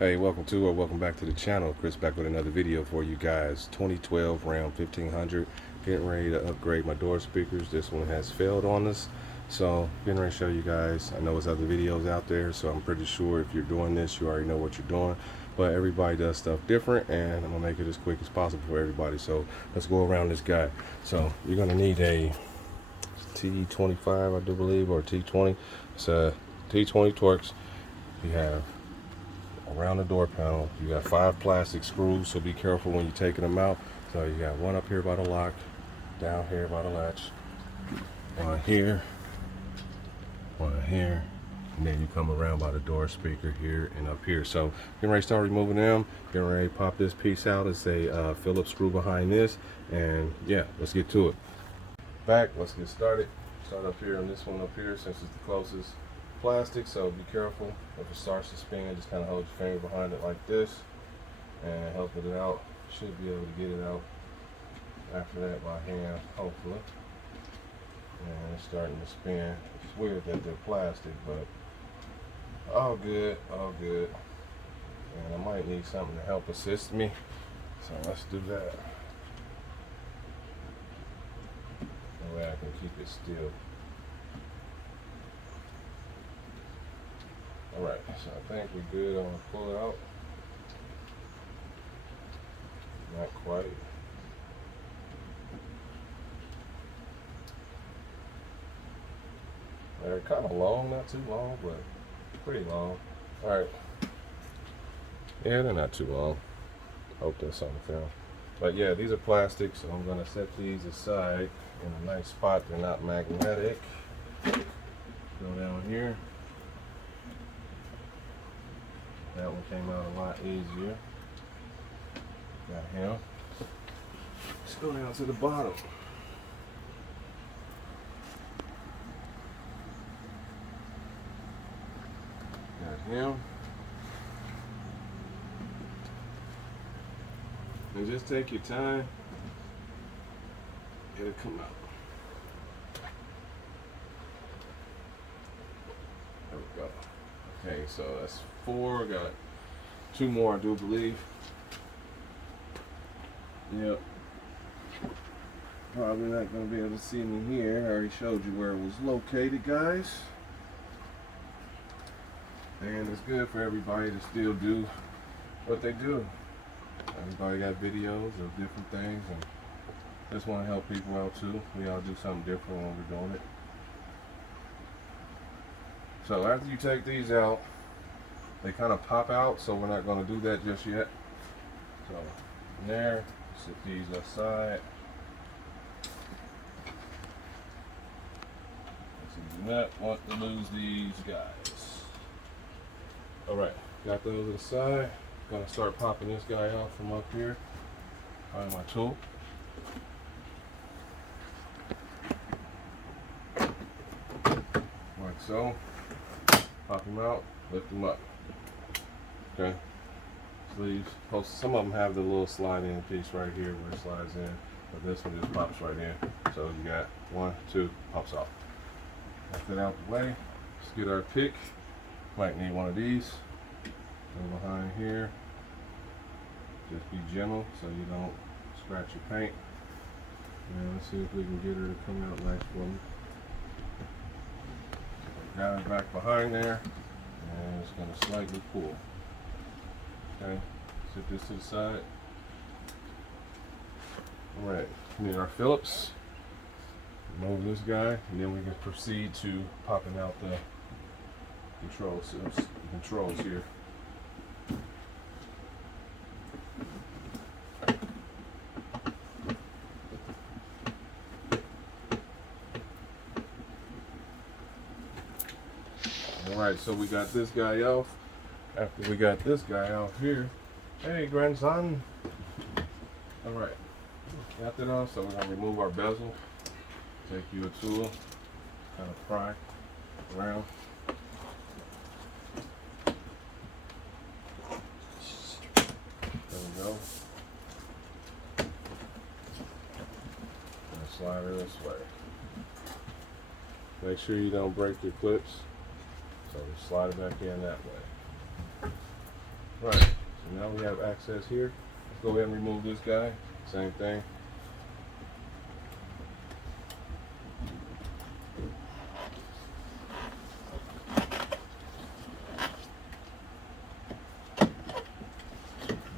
Hey, welcome back to the channel. Chris back with another video for you guys. 2012 Ram 1500. Getting ready to upgrade my door speakers. This one has failed on us. So getting ready to show you guys. I know there's other videos out there, so I'm pretty sure if you're doing this, you already know what you're doing. But everybody does stuff different, and I'm gonna make it as quick as possible for everybody. So let's go around this guy. So you're gonna need a T25, I do believe, or T20. It's a T20 Torx. You have around the door panel, you got 5 plastic screws, so be careful when you're taking them out. So you got one up here by the lock, down here by the latch, one here, and then you come around by the door speaker here and up here. So getting ready to start removing them, getting ready to pop this piece out. It's a Phillips screw behind this, and yeah, let's get to it. Let's get started. Start up here on this one up here, since it's the closest. Plastic, so be careful. If it starts to spin, just kind of hold your finger behind it like this and help it out. Should be able to get it out after that by hand, hopefully. And it's starting to spin. It's weird that they're plastic, but all good, all good. And I might need something to help assist me, so let's do that. That way I can keep it still. Alright, so I think we're good. I'm going to pull it out. Not quite. They're kind of long, not too long, but pretty long. Alright. Yeah, they're not too long. Hope that's on the film. But yeah, these are plastic, so I'm going to set these aside in a nice spot. They're not magnetic. Go down here. That one came out a lot easier. Got him. Let's go down to the bottom. Got him. And just take your time. It'll come out. There we go. Okay, so that's 4. Got 2 more, I do believe. Yep. Probably not going to be able to see me here. I already showed you where it was located, guys. And it's good for everybody to still do what they do. Everybody got videos of different things, and just want to help people out too. We all do something different when we're doing it. So after you take these out, they kind of pop out, so we're not going to do that just yet. So from there, set these aside. So you do not want to lose these guys. Alright, got those aside. Gonna start popping this guy off from up here. Find my tool. Like so. Pop him out, lift him up. Okay. Sleeves. Some of them have the little slide in piece right here where it slides in, but this one just pops right in. So you got 1, 2, pops off. Lift it out the way. Let's get our pick. Might need one of these. Go behind here. Just be gentle so you don't scratch your paint. And let's see if we can get her to come out nice for me. Got her back behind there, and it's going to slightly pull. Okay, set this to the side. Alright, we need our Phillips. Remove this guy, and then we can proceed to popping out the controls here. Alright, so we got this guy off. After we got this guy off here, hey grandson. Alright, got that off, so we're going to remove our bezel. Take you a tool, kind of pry around. There we go. And slide her this way. Make sure you don't break your clips. So we slide it back in that way. Right, so now we have access here. Let's go ahead and remove this guy. Same thing.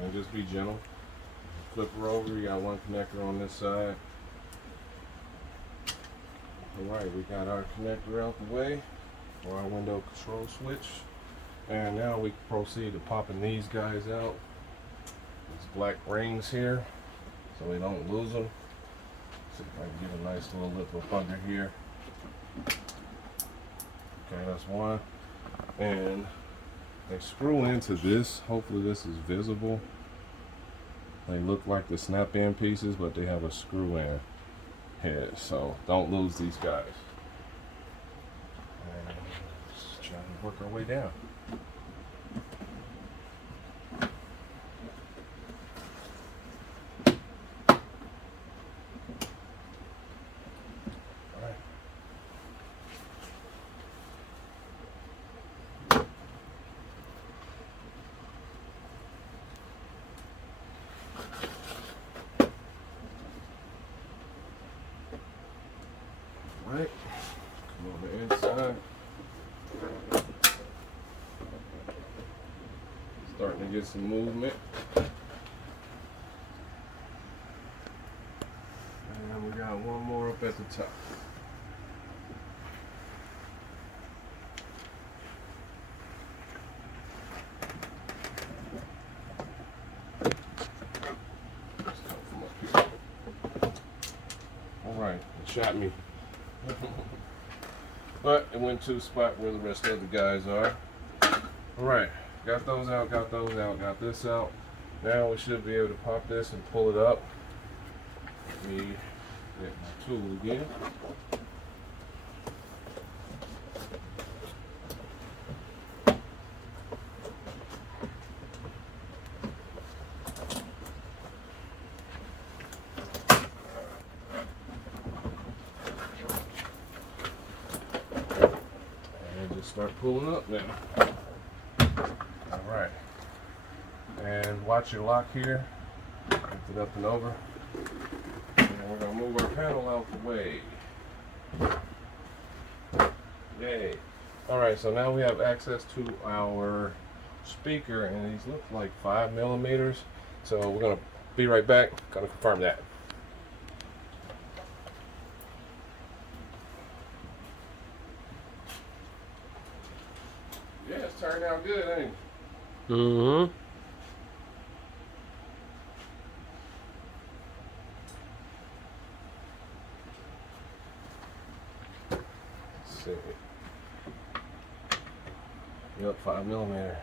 And just be gentle. Flip her over. You got one connector on this side. Alright, we got our connector out the way for our window control switch. And now we can proceed to popping these guys out. These black rings here, so we don't lose them. See if I can get a nice little lip up under here. Okay, that's one. And they screw into this. Hopefully this is visible. They look like the snap-in pieces, but they have a screw-in head, so don't lose these guys. And just trying to work our way down. Right, come on the inside. Starting to get some movement. And we got one more up at the top. Let's come from up here. All right, it shot me. But it went to a spot where the rest of the guys are. Alright, got those out, got those out, got this out. Now we should be able to pop this and pull it up. Let me get my tool again. Start pulling up now. All right, and watch your lock here. Lift it up and over, and we're gonna move our panel out the way. Yay! All right, so now we have access to our speaker, and these look like 5mm. So we're gonna be right back. Gonna confirm that. Yeah, it's turned out good, ain't it? Mm-hmm. Let's see. Yep, 5mm.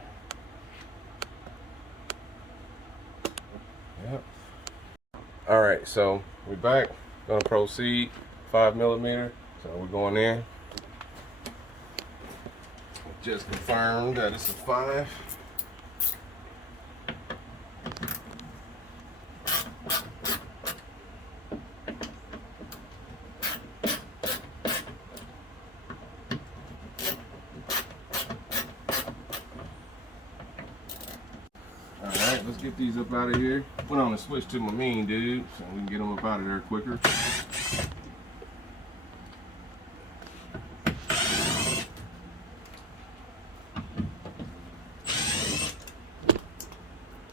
Yep. All right, so we're back. Gonna proceed. 5mm. So we're going in. Just confirmed that it's a 5. Alright, let's get these up out of here. Put on the switch to my mean dude so we can get them up out of there quicker.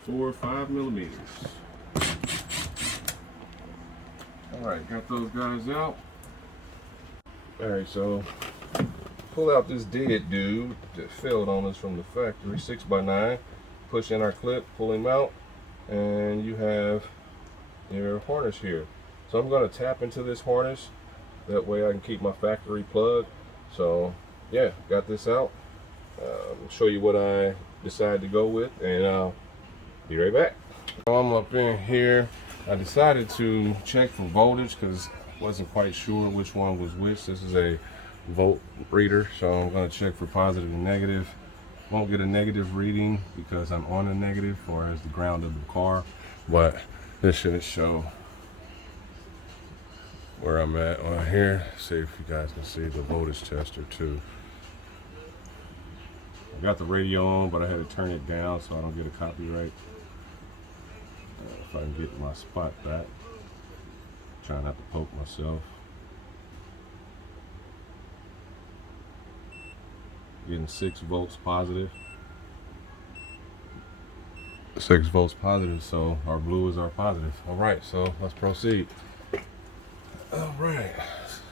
Four 5mm. Alright, got those guys out. Alright, so pull out this dead dude that failed on us from the factory, 6x9. Push in our clip, pull him out, and you have your harness here. So I'm going to tap into this harness. That way I can keep my factory plug. So yeah, got this out. Show you what I decided to go with, and I'll be right back. So I'm up in here. I decided to check for voltage because I wasn't quite sure which one was which. This is a volt reader, so I'm going to check for positive and negative. Won't get a negative reading because I'm on a negative or as the ground of the car, but this should show where I'm at on here. See if you guys can see the voltage tester too. got the radio on, but I had to turn it down so I don't get a copyright. If I can get my spot back. Try not to poke myself. Getting 6 volts positive. 6 volts positive, so our blue is our positive. All right, so let's proceed. All right,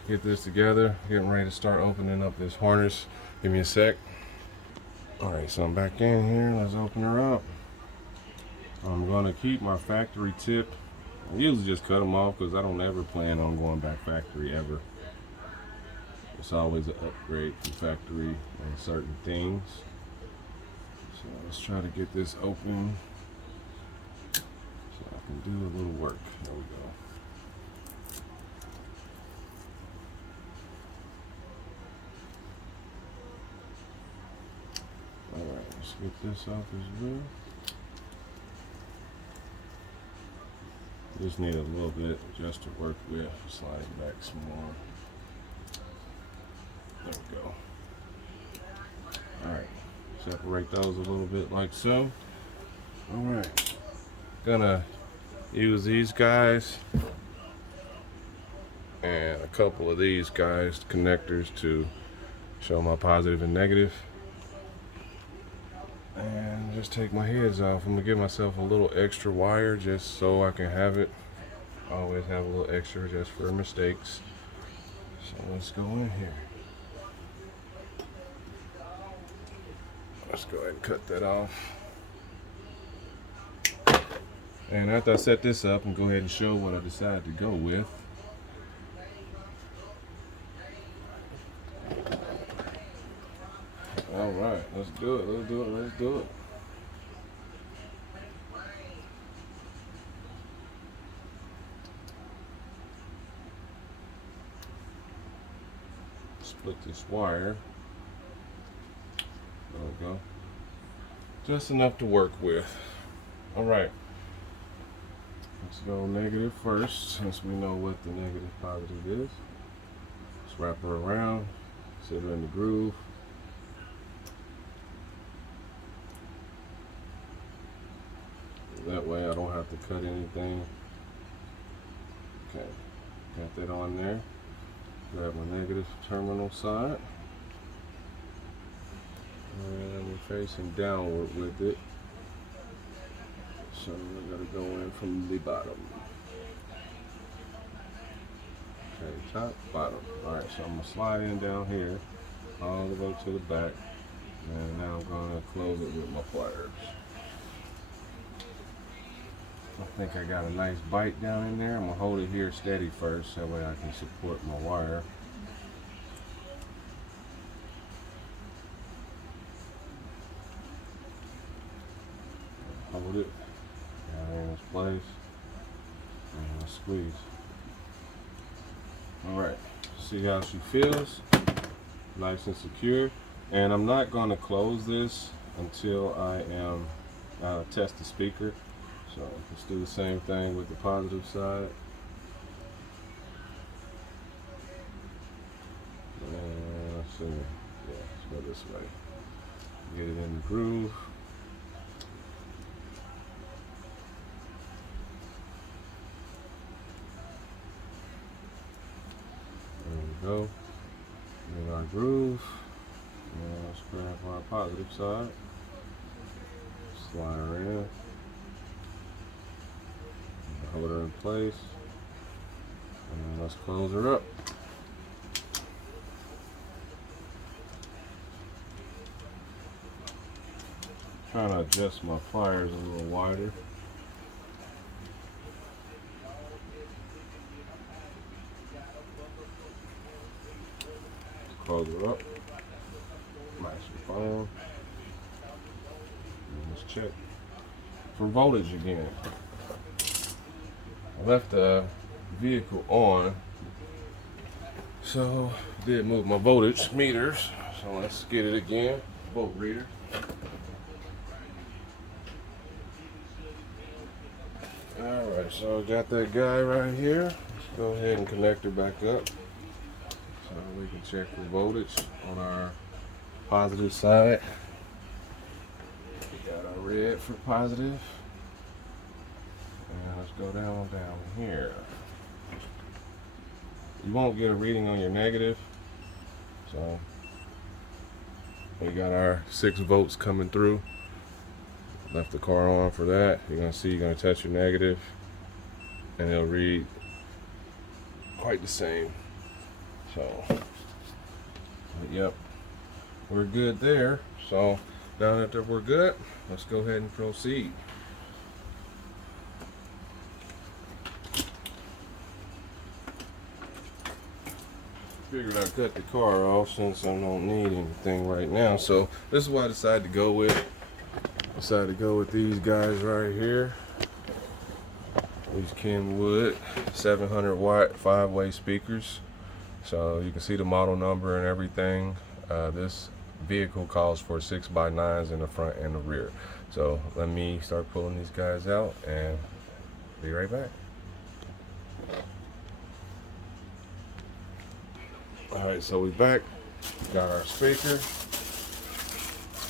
get this together. Getting ready to start opening up this harness. Give me a sec. All right, so I'm back in here. Let's open her up. I'm gonna keep my factory tip. I usually just cut them off because I don't ever plan on going back factory ever. It's always an upgrade from factory on certain things. So let's try to get this open so I can do a little work. There we go. Alright, let's get this off as well. Just need a little bit just to work with. Slide it back some more. There we go. Alright, separate those a little bit like so. Alright, gonna use these guys and a couple of these guys, connectors, to show my positive and negative. And just take my heads off. I'm gonna give myself a little extra wire just so I can have it. Always have a little extra just for mistakes. So let's go in here. Let's go ahead and cut that off. And after I set this up, and go ahead and show what I decided to go with. All right, let's do it. Let's do it. Let's do it. Split this wire. There we go. Just enough to work with. All right. Let's go negative first, since we know what the negative positive is. Let's wrap her around, sit her in the groove. That way I don't have to cut anything. Okay, got that on there. Grab my negative terminal side. And we're facing downward with it. So we're going to go in from the bottom. Okay, top, bottom. Alright, so I'm going to slide in down here, all the way to the back. And now I'm going to close it with my pliers. I think I got a nice bite down in there. I'm going to hold it here steady first, that way I can support my wire. Hold it down in its place and squeeze. Alright, see how she feels? Nice and secure. And I'm not going to close this until I am test the speaker. So let's do the same thing with the positive side. And let's see. Yeah, let's go this way. Get it in the groove. There we go. In our groove. And let's grab our positive side. Slide her in. Hold her in place, and let's close her up. Trying to adjust my pliers a little wider. Close her up. Nice and firm. And let's check for voltage again. I left the vehicle on, so did move my voltage meters. So let's get it again. Volt reader. Alright, so I got that guy right here. Let's go ahead and connect her back up so we can check the voltage on our positive side. red for positive. And let's go down here. You won't get a reading on your negative. So we got our 6 volts coming through. Left the car on for that. You're gonna see, you're gonna touch your negative and it'll read quite the same. So, yep, we're good there. So now that we're good, let's go ahead and proceed. Figured I'd cut the car off since I don't need anything right now. So this is what I decided to go with. These guys right here. These Kenwood 700 watt 5-way speakers. So you can see the model number and everything. This vehicle calls for 6x9s in the front and the rear. So let me start pulling these guys out and be right back. Alright, so we back. Got our speaker.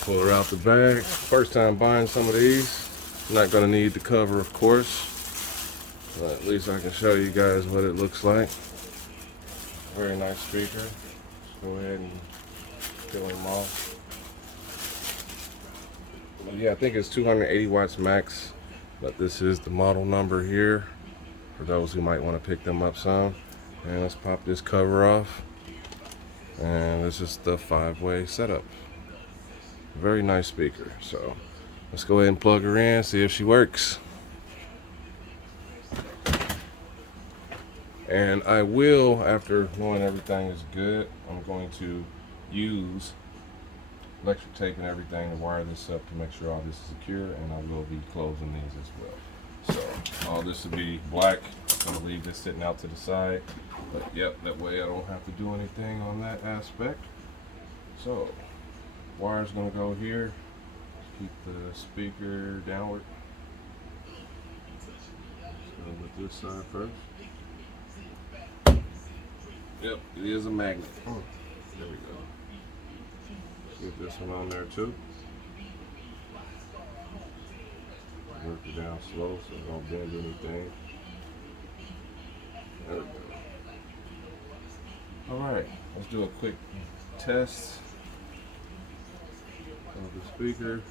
Pull her out the bag. First time buying some of these. Not gonna need the cover, of course, but at least I can show you guys what it looks like. Very nice speaker. Let's go ahead and peel them off. But yeah, I think it's 280 watts max, but this is the model number here for those who might want to pick them up some. And let's pop this cover off. And this is the 5-way setup. Very nice speaker. So let's go ahead and plug her in, see if she works. And I will, after knowing everything is good, I'm going to use electric tape and everything to wire this up to make sure all this is secure, and I will be closing these as well. So all this will be black. I'm gonna leave this sitting out to the side, but yep, that way I don't have to do anything on that aspect. So wire's gonna go here. Keep the speaker downward. So with this side first. Yep, it is a magnet. There we go. Get this one on there too. Work it down slow so it don't bend anything. There we go. Alright, let's do a quick test of the speaker.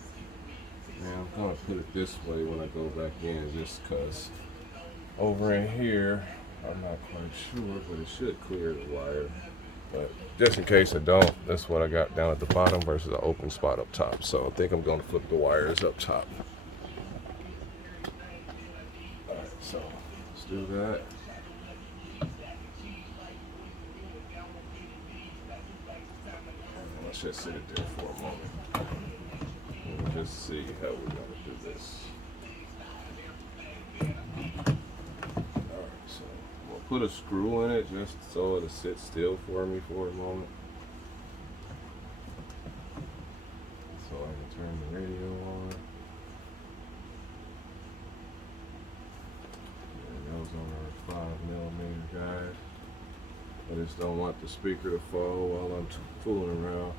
And I'm gonna put it this way when I go back in, just cause over in here I'm not quite sure, but it should clear the wire. But just in case I don't, that's what I got down at the bottom versus an open spot up top. So I think I'm going to flip the wires up top. Alright, so let's do that. Let's just sit it there for a moment. And just see how we're going to do this. Put a screw in it just so it'll sit still for me for a moment. So I can turn the radio on. There it goes on our 5mm guide. I just don't want the speaker to fall while I'm fooling around.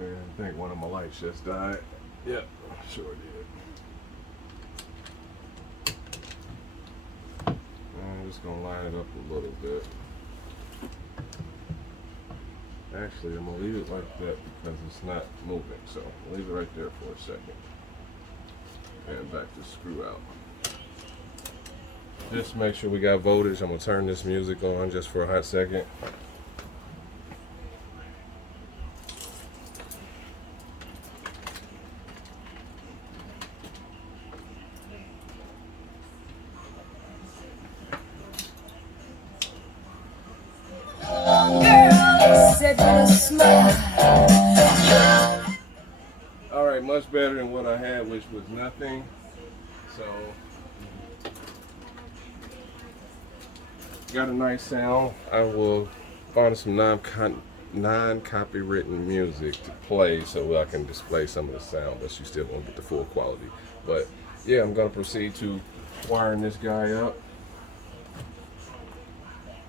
And I think one of my lights just died. Yep, sure did. I'm just gonna line it up a little bit. Actually, I'm gonna leave it like that because it's not moving. So I'll leave it right there for a second. And back the screw out. Just make sure we got voltage. I'm gonna turn this music on just for a hot second. Alright, much better than what I had, which was nothing. So, got a nice sound. I will find some non-copywritten music to play so I can display some of the sound, but you still won't get the full quality. But yeah, I'm going to proceed to wiring this guy up.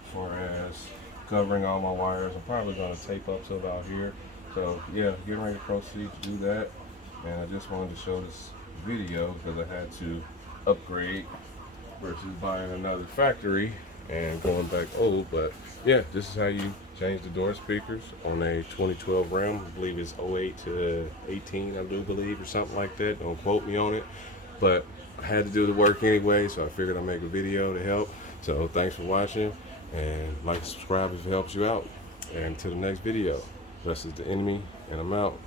As far as covering all my wires, I'm probably going to tape up to about here. So yeah, getting ready to proceed to do that. and I just wanted to show this video because I had to upgrade versus buying another factory and going back old. But yeah, this is how you change the door speakers on a 2012 Ram. I believe it's 08 to 18, I do believe, or something like that. Don't quote me on it, but I had to do the work anyway, so I figured I'd make a video to help. So thanks for watching, and like and subscribe if it helps you out. And to the next video. This is the enemy, and I'm out.